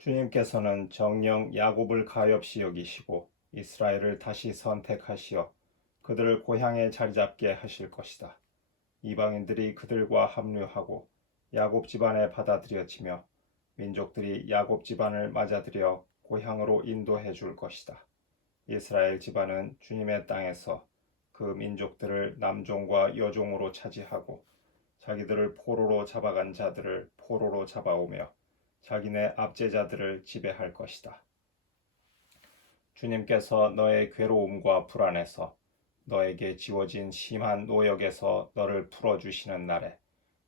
주님께서는 정령 야곱을 가엾이 여기시고 이스라엘을 다시 선택하시어 그들을 고향에 자리 잡게 하실 것이다. 이방인들이 그들과 합류하고 야곱 집안에 받아들여지며 민족들이 야곱 집안을 맞아들여 고향으로 인도해 줄 것이다. 이스라엘 집안은 주님의 땅에서 그 민족들을 남종과 여종으로 차지하고 자기들을 포로로 잡아간 자들을 포로로 잡아오며 자기네 압제자들을 지배할 것이다. 주님께서 너의 괴로움과 불안에서 너에게 지워진 심한 노역에서 너를 풀어주시는 날에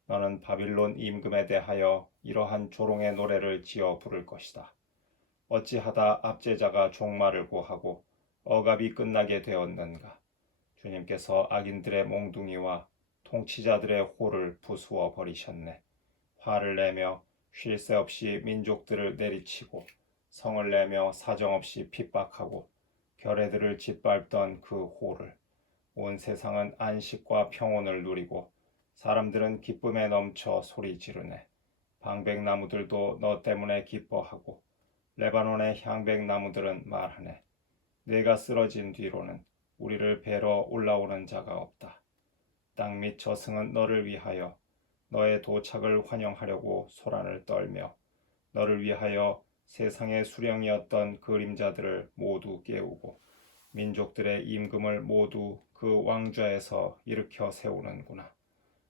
너는 바빌론 임금에 대하여 이러한 조롱의 노래를 지어 부를 것이다. 어찌하다 압제자가 종말을 고하고 억압이 끝나게 되었는가? 주님께서 악인들의 몽둥이와 통치자들의 호를 부수어 버리셨네. 화를 내며 쉴 새 없이 민족들을 내리치고 성을 내며 사정없이 핍박하고 결애들을 짓밟던 그 호를 온 세상은 안식과 평온을 누리고 사람들은 기쁨에 넘쳐 소리 지르네. 방백나무들도 너 때문에 기뻐하고 레바논의 향백나무들은 말하네. 내가 쓰러진 뒤로는 우리를 뵈러 올라오는 자가 없다. 땅및 저승은 너를 위하여 너의 도착을 환영하려고 소란을 떨며 너를 위하여 세상의 수령이었던 그림자들을 모두 깨우고 민족들의 임금을 모두 그 왕좌에서 일으켜 세우는구나.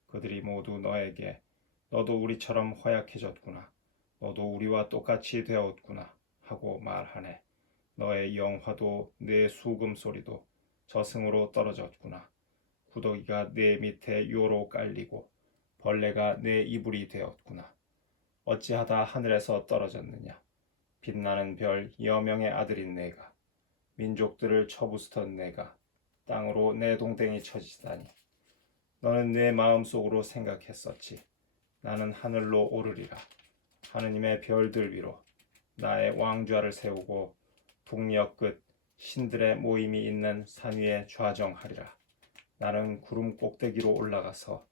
그들이 모두 너에게 너도 우리처럼 허약해졌구나. 너도 우리와 똑같이 되었구나. 하고 말하네. 너의 영화도 내 수금 소리도 저승으로 떨어졌구나. 구더기가 내 밑에 요로 깔리고 벌레가 내 이불이 되었구나. 어찌하다 하늘에서 떨어졌느냐? 빛나는 별 여명의 아들인 내가 민족들을 쳐부수던 내가 땅으로 내 동댕이 쳐지다니. 너는 내 마음속으로 생각했었지. 나는 하늘로 오르리라. 하느님의 별들 위로 나의 왕좌를 세우고 북녘 끝 신들의 모임이 있는 산 위에 좌정하리라. 나는 구름 꼭대기로 올라가서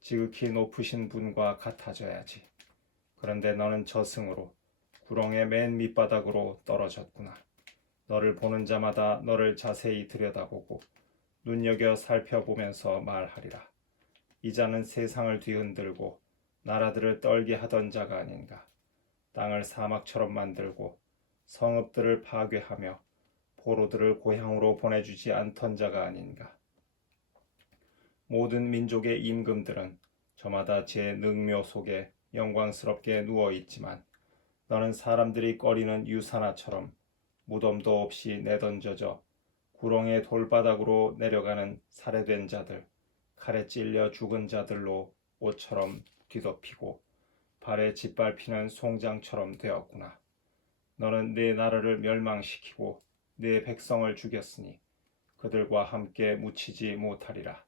지극히 높으신 분과 같아져야지. 그런데 너는 저승으로 구렁의 맨 밑바닥으로 떨어졌구나. 너를 보는 자마다 너를 자세히 들여다보고 눈여겨 살펴보면서 말하리라. 이 자는 세상을 뒤흔들고 나라들을 떨게 하던 자가 아닌가. 땅을 사막처럼 만들고 성읍들을 파괴하며 포로들을 고향으로 보내주지 않던 자가 아닌가. 모든 민족의 임금들은 저마다 제 능묘 속에 영광스럽게 누워 있지만 너는 사람들이 꺼리는 유산화처럼 무덤도 없이 내던져져 구렁의 돌바닥으로 내려가는 살해된 자들, 칼에 찔려 죽은 자들로 옷처럼 뒤덮이고 발에 짓밟히는 송장처럼 되었구나. 너는 내 나라를 멸망시키고 내 백성을 죽였으니 그들과 함께 묻히지 못하리라.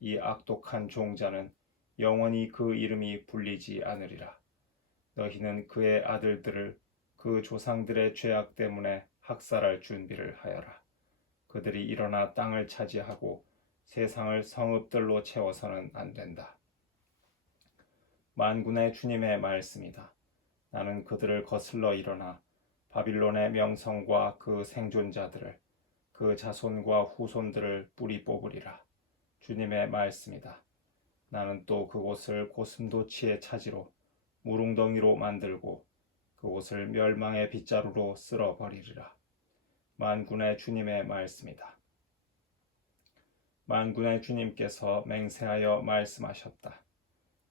이 악독한 종자는 영원히 그 이름이 불리지 않으리라. 너희는 그의 아들들을 그 조상들의 죄악 때문에 학살할 준비를 하여라. 그들이 일어나 땅을 차지하고 세상을 성읍들로 채워서는 안 된다. 만군의 주님의 말씀이다. 나는 그들을 거슬러 일어나 바빌론의 명성과 그 생존자들을 그 자손과 후손들을 뿌리 뽑으리라. 주님의 말씀이다. 나는 또 그곳을 고슴도치의 차지로 무릉덩이로 만들고 그곳을 멸망의 빗자루로 쓸어 버리리라. 만군의 주님의 말씀이다. 만군의 주님께서 맹세하여 말씀하셨다.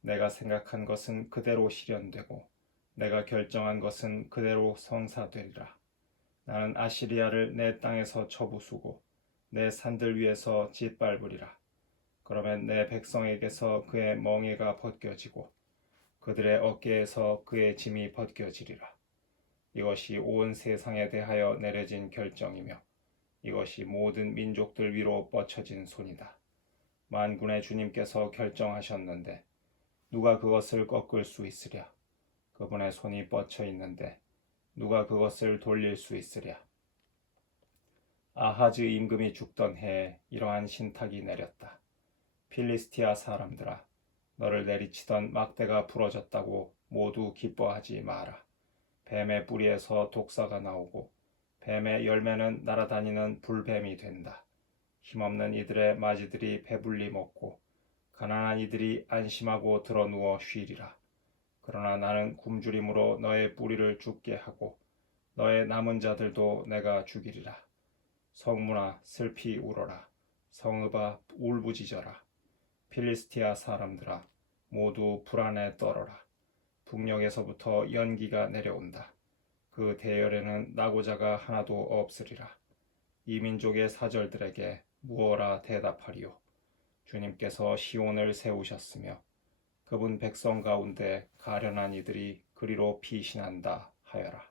내가 생각한 것은 그대로 실현되고 내가 결정한 것은 그대로 성사되리라. 나는 아시리아를 내 땅에서 쳐부수고 내 산들 위에서 짓밟으리라. 그러면 내 백성에게서 그의 멍에가 벗겨지고 그들의 어깨에서 그의 짐이 벗겨지리라. 이것이 온 세상에 대하여 내려진 결정이며 이것이 모든 민족들 위로 뻗쳐진 손이다. 만군의 주님께서 결정하셨는데 누가 그것을 꺾을 수 있으랴? 그분의 손이 뻗쳐 있는데 누가 그것을 돌릴 수 있으랴? 아하즈 임금이 죽던 해에 이러한 신탁이 내렸다. 필리스티아 사람들아, 너를 내리치던 막대가 부러졌다고 모두 기뻐하지 마라. 뱀의 뿌리에서 독사가 나오고 뱀의 열매는 날아다니는 불뱀이 된다. 힘없는 이들의 마지들이 배불리 먹고 가난한 이들이 안심하고 드러누워 쉬리라. 그러나 나는 굶주림으로 너의 뿌리를 죽게 하고 너의 남은 자들도 내가 죽이리라. 성문아 슬피 울어라. 성읍아 울부짖어라. 필리스티아 사람들아 모두 불안에 떨어라. 북녘에서부터 연기가 내려온다. 그 대열에는 나고자가 하나도 없으리라. 이 민족의 사절들에게 무어라 대답하리요. 주님께서 시온을 세우셨으며 그분 백성 가운데 가련한 이들이 그리로 피신한다 하여라.